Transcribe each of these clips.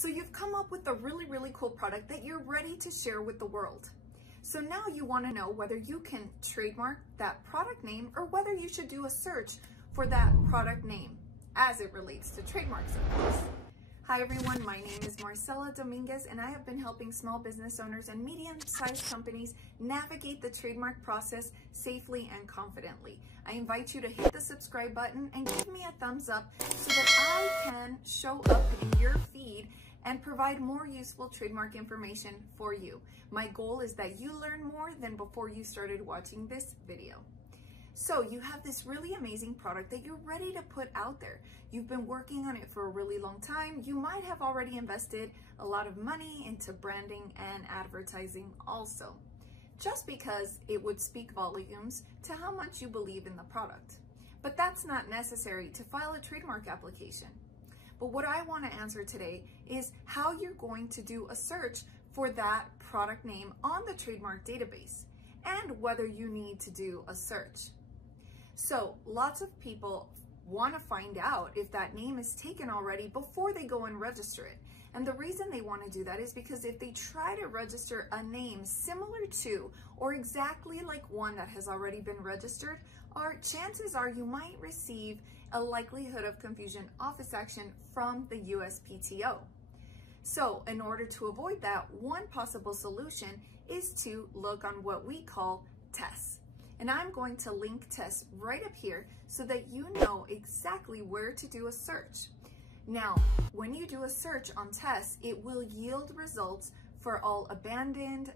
So you've come up with a really cool product that you're ready to share with the world. So now you want to know whether you can trademark that product name or whether you should do a search for that product name as it relates to trademarks, of course. Hi everyone, my name is Marcella Dominguez and I have been helping small business owners and medium-sized companies navigate the trademark process safely and confidently. I invite you to hit the subscribe button and give me a thumbs up so that I can show up in your feed and provide more useful trademark information for you. My goal is that you learn more than before you started watching this video. So you have this really amazing product that you're ready to put out there. You've been working on it for a really long time. You might have already invested a lot of money into branding and advertising also, just because it would speak volumes to how much you believe in the product. But that's not necessary to file a trademark application. But what I want to answer today is how you're going to do a search for that product name on the trademark database and whether you need to do a search. So lots of people want to find out if that name is taken already before they go and register it. And the reason they want to do that is because if they try to register a name similar to or exactly like one that has already been registered, chances are you might receive a likelihood of confusion office action from the USPTO. So in order to avoid that, one possible solution is to look on what we call TESS. And I'm going to link TESS right up here so that you know exactly where to do a search. Now, when you do a search on TESS, it will yield results for all abandoned,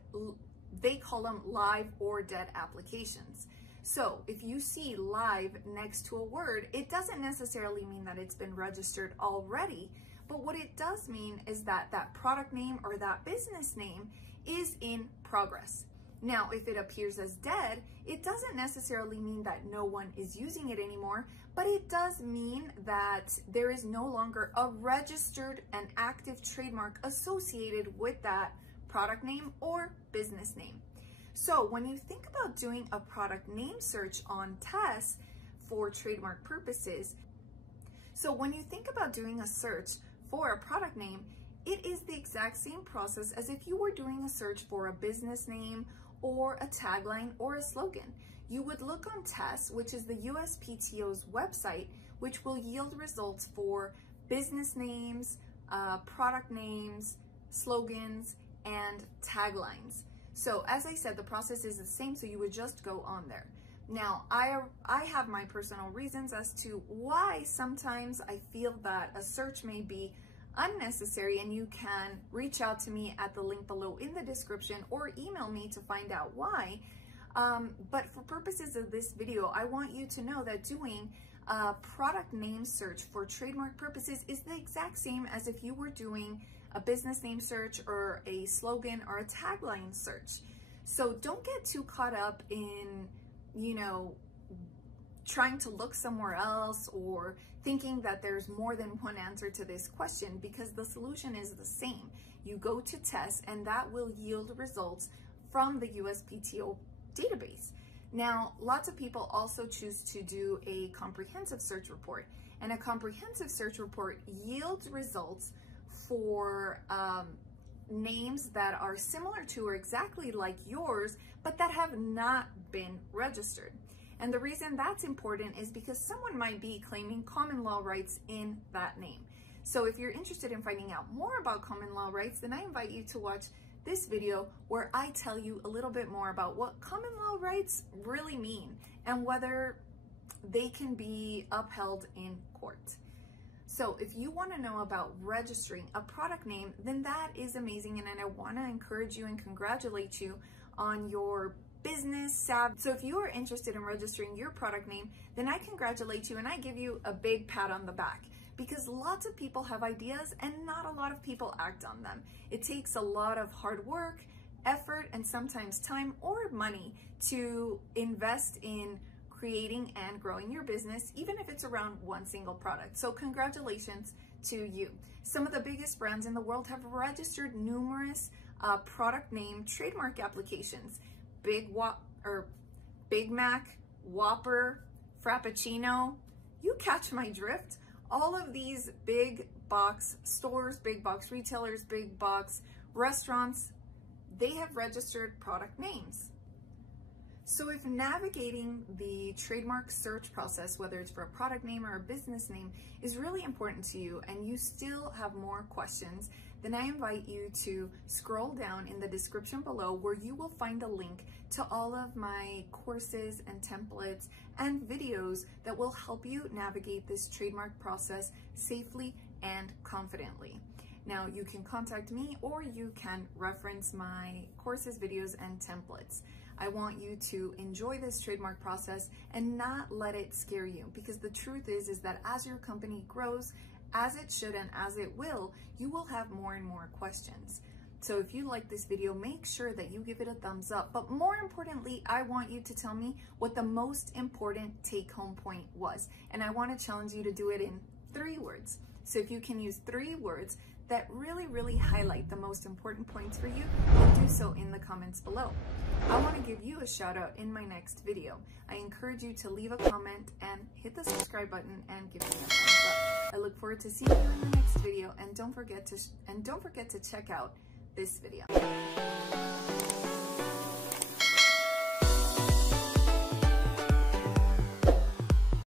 they call them live or dead applications. So if you see live next to a word, it doesn't necessarily mean that it's been registered already, but what it does mean is that that product name or that business name is in progress. Now, if it appears as dead, it doesn't necessarily mean that no one is using it anymore, but it does mean that there is no longer a registered and active trademark associated with that product name or business name. So when you think about doing a product name search on TESS for trademark purposes, so when you think about doing a search for a product name, it is the exact same process as if you were doing a search for a business name or a tagline or a slogan. You would look on TESS, which is the USPTO's website, which will yield results for business names, product names, slogans, and taglines. So as I said, the process is the same, so you would just go on there. Now, I have my personal reasons as to why sometimes I feel that a search may be unnecessary, and you can reach out to me at the link below in the description or email me to find out why. But for purposes of this video, I want you to know that doing a product name search for trademark purposes is the exact same as if you were doing a business name search or a slogan or a tagline search. So don't get too caught up in, trying to look somewhere else or thinking that there's more than one answer to this question, because the solution is the same. You go to TESS and that will yield results from the USPTO database. Now, lots of people also choose to do a comprehensive search report, and a comprehensive search report yields results for names that are similar to or exactly like yours, but that have not been registered. And the reason that's important is because someone might be claiming common law rights in that name. So if you're interested in finding out more about common law rights, then I invite you to watch this video where I tell you a little bit more about what common law rights really mean and whether they can be upheld in court. So if you want to know about registering a product name, then that is amazing, and I want to encourage you and congratulate you on your business savvy. So if you are interested in registering your product name, then I congratulate you and I give you a big pat on the back, because lots of people have ideas and not a lot of people act on them. It takes a lot of hard work, effort, and sometimes time or money to invest in creating and growing your business, even if it's around one single product. So congratulations to you. Some of the biggest brands in the world have registered numerous product name trademark applications. Big Mac, Whopper, Frappuccino, you catch my drift. All of these big box stores, big box retailers, big box restaurants, they have registered product names. So if navigating the trademark search process, whether it's for a product name or a business name, is really important to you and you still have more questions, then I invite you to scroll down in the description below where you will find a link to all of my courses and templates and videos that will help you navigate this trademark process safely and confidently. Now, you can contact me or you can reference my courses, videos, and templates. I want you to enjoy this trademark process and not let it scare you, because the truth is that as your company grows, as it should and as it will, you will have more and more questions. So if you like this video, make sure that you give it a thumbs up. But more importantly, I want you to tell me what the most important take-home point was. And I want to challenge you to do it in 3 words. So if you can use 3 words that really highlight the most important points for you, then do so in the comments below. I want to give you a shout out in my next video. I encourage you to leave a comment and hit the subscribe button and give me a thumbs up. I look forward to seeing you in the next video, and don't forget to check out this video.